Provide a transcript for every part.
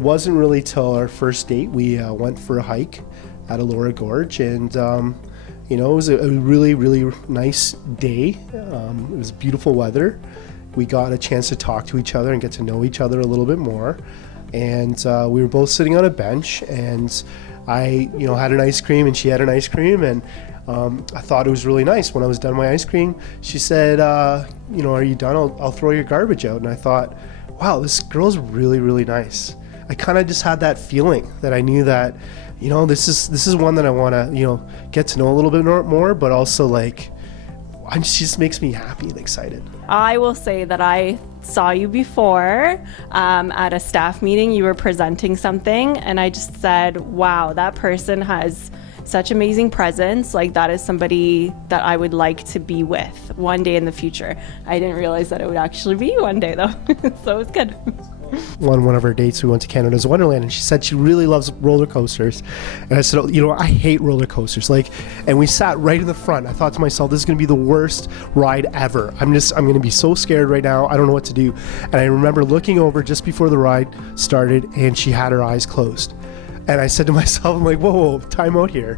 it wasn't really till our first date we went for a hike at Elora Gorge, and it was a really, really nice day. It was beautiful weather. We got a chance to talk to each other and get to know each other a little bit more. And we were both sitting on a bench, and I, had an ice cream and she had an ice cream, and I thought it was really nice. When I was done my ice cream, she said, are you done? I'll throw your garbage out. And I thought, wow, this girl's really, really nice. I kind of just had that feeling that I knew that, this is one that I want to, get to know a little bit more, but also she just makes me happy and excited. I will say that I saw you before at a staff meeting. You were presenting something, and I just said, wow, that person has such amazing presence. That is somebody that I would like to be with one day in the future. I didn't realize that it would actually be one day, though. So it was good. One of our dates, we went to Canada's Wonderland, and she said she really loves roller coasters. And I said, I hate roller coasters. And we sat right in the front. I thought to myself, this is going to be the worst ride ever. I'm going to be so scared right now. I don't know what to do. And I remember looking over just before the ride started, and she had her eyes closed. And I said to myself, I'm like, whoa, time out here.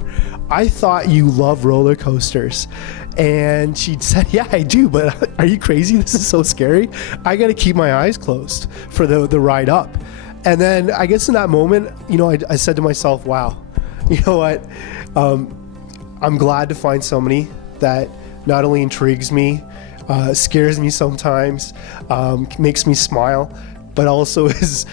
I thought you love roller coasters. And she said, yeah, I do, but are you crazy? This is so scary. I got to keep my eyes closed for the ride up. And then I guess in that moment, I said to myself, wow, you know what? I'm glad to find somebody that not only intrigues me, scares me sometimes, makes me smile, but also is,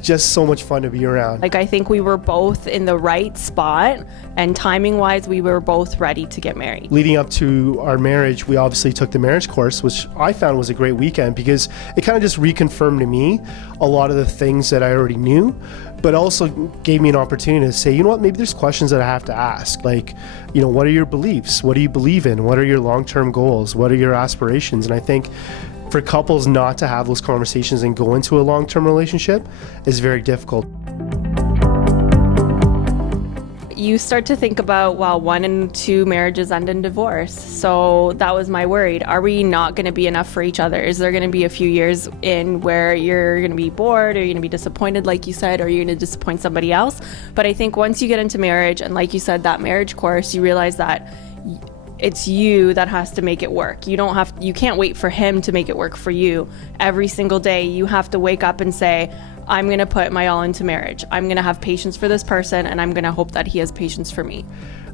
just so much fun to be around. I think we were both in the right spot, and timing-wise, we were both ready to get married. Leading up to our marriage, we obviously took the marriage course, which I found was a great weekend because it kind of just reconfirmed to me a lot of the things that I already knew, but also gave me an opportunity to say, maybe there's questions that I have to ask. What are your beliefs? What do you believe in? What are your long-term goals? What are your aspirations? And I think for couples not to have those conversations and go into a long-term relationship is very difficult. You start to think about, 1 and 2 marriages end in divorce. So that was my worry. Are we not going to be enough for each other? Is there going to be a few years in where you're going to be bored, or you're going to be disappointed, like you said, or you're going to disappoint somebody else? But I think once you get into marriage, and like you said, that marriage course, you realize that it's you that has to make it work. You can't wait for him to make it work for you. Every single day you have to wake up and say, I'm going to put my all into marriage. I'm going to have patience for this person, and I'm going to hope that he has patience for me.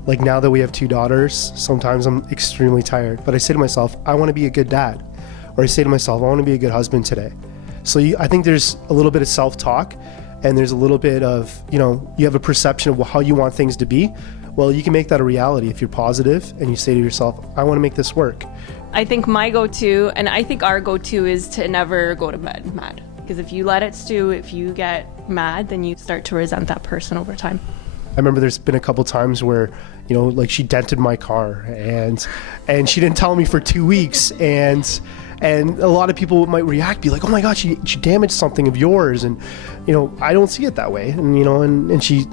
Now that we have 2 daughters, sometimes I'm extremely tired, but I say to myself, I want to be a good dad. Or I say to myself, I want to be a good husband today. So I think there's a little bit of self-talk, and there's a little bit of, you have a perception of how you want things to be. Well, you can make that a reality if you're positive and you say to yourself, I want to make this work. I think my go-to, and I think our go-to, is to never go to bed mad. Because if you let it stew, if you get mad, then you start to resent that person over time. I remember there's been a couple times where, she dented my car and she didn't tell me for 2 weeks. And a lot of people might react, be like, oh my God, she damaged something of yours. And, I don't see it that way. And, and she,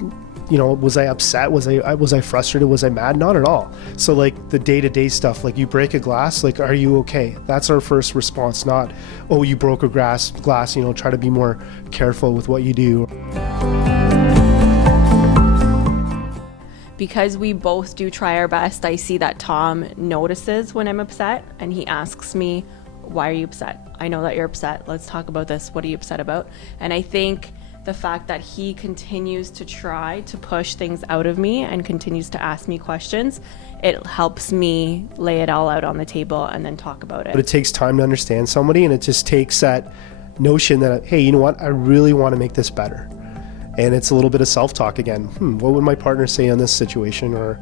was I upset? Was I frustrated? Was I mad? Not at all. So the day-to-day stuff, you break a glass, are you okay? That's our first response, not, oh, you broke a glass, try to be more careful with what you do. Because we both do try our best, I see that Tom notices when I'm upset, and he asks me, why are you upset? I know that you're upset. Let's talk about this. What are you upset about? And I think the fact that he continues to try to push things out of me and continues to ask me questions, it helps me lay it all out on the table and then talk about it. But it takes time to understand somebody, and it just takes that notion that, hey, you know what? I really want to make this better. And it's a little bit of self-talk again. What would my partner say on this situation? Or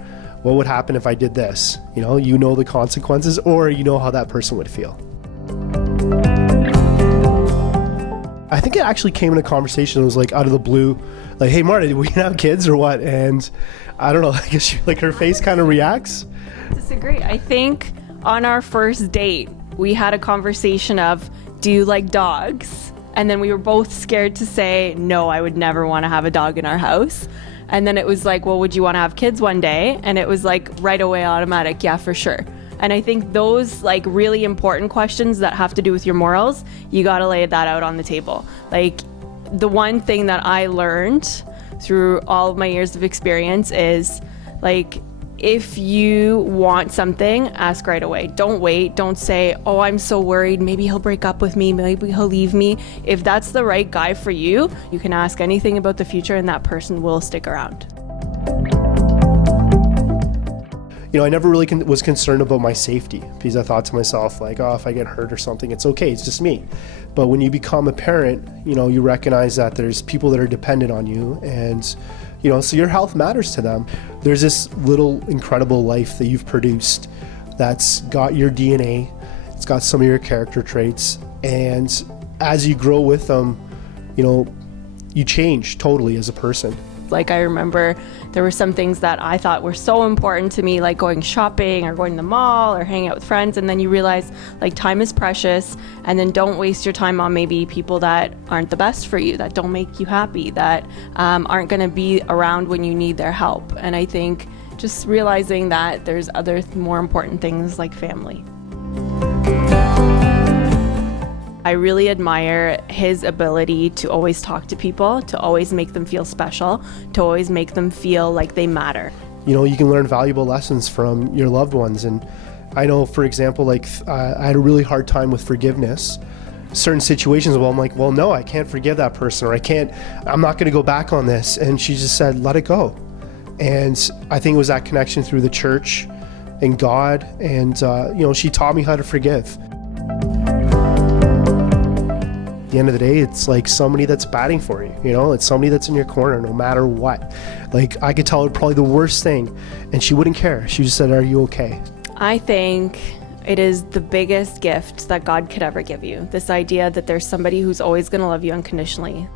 what would happen if I did this? You know the consequences, or you know how that person would feel. I think it actually came in a conversation that was out of the blue, hey Marta, do we have kids or what? And I don't know, I guess her face kind of reacts. Disagree. I think on our first date, we had a conversation of, do you like dogs? And then we were both scared to say, no, I would never want to have a dog in our house. And then it was well, would you want to have kids one day? And it was right away automatic, yeah, for sure. And I think those really important questions that have to do with your morals, you got to lay that out on the table. the one thing that I learned through all of my years of experience is, like, if you want something, ask right away. Don't wait. Don't say, oh, I'm so worried. Maybe he'll break up with me. Maybe he'll leave me. If that's the right guy for you, you can ask anything about the future and that person will stick around. You know, I never really was concerned about my safety because I thought to myself, like, oh, if I get hurt or something, it's okay. It's just me. But when you become a parent, you know, you recognize that there's people that are dependent on you, and you know, so your health matters to them. There's this little incredible life that you've produced that's got your DNA, it's got some of your character traits, and as you grow with them, you know, you change totally as a person. Like, I remember there were some things that I thought were so important to me, like going shopping or going to the mall or hanging out with friends, and then you realize, like, time is precious, and then don't waste your time on maybe people that aren't the best for you, that don't make you happy, that aren't going to be around when you need their help. And I think just realizing that there's other more important things like family. I really admire his ability to always talk to people, to always make them feel special, to always make them feel like they matter. You know, you can learn valuable lessons from your loved ones. And I know, for example, like I had a really hard time with forgiveness. Certain situations, well, I'm like, well, no, I can't forgive that person, or I'm not going to go back on this. And she just said, let it go. And I think it was that connection through the church and God. And, you know, she taught me how to forgive. At the end of the day, it's like somebody that's batting for you, you know, it's somebody that's in your corner no matter what. Like, I could tell her probably the worst thing and she wouldn't care. She just said, are you okay? I think it is the biggest gift that God could ever give you. This idea that there's somebody who's always going to love you unconditionally.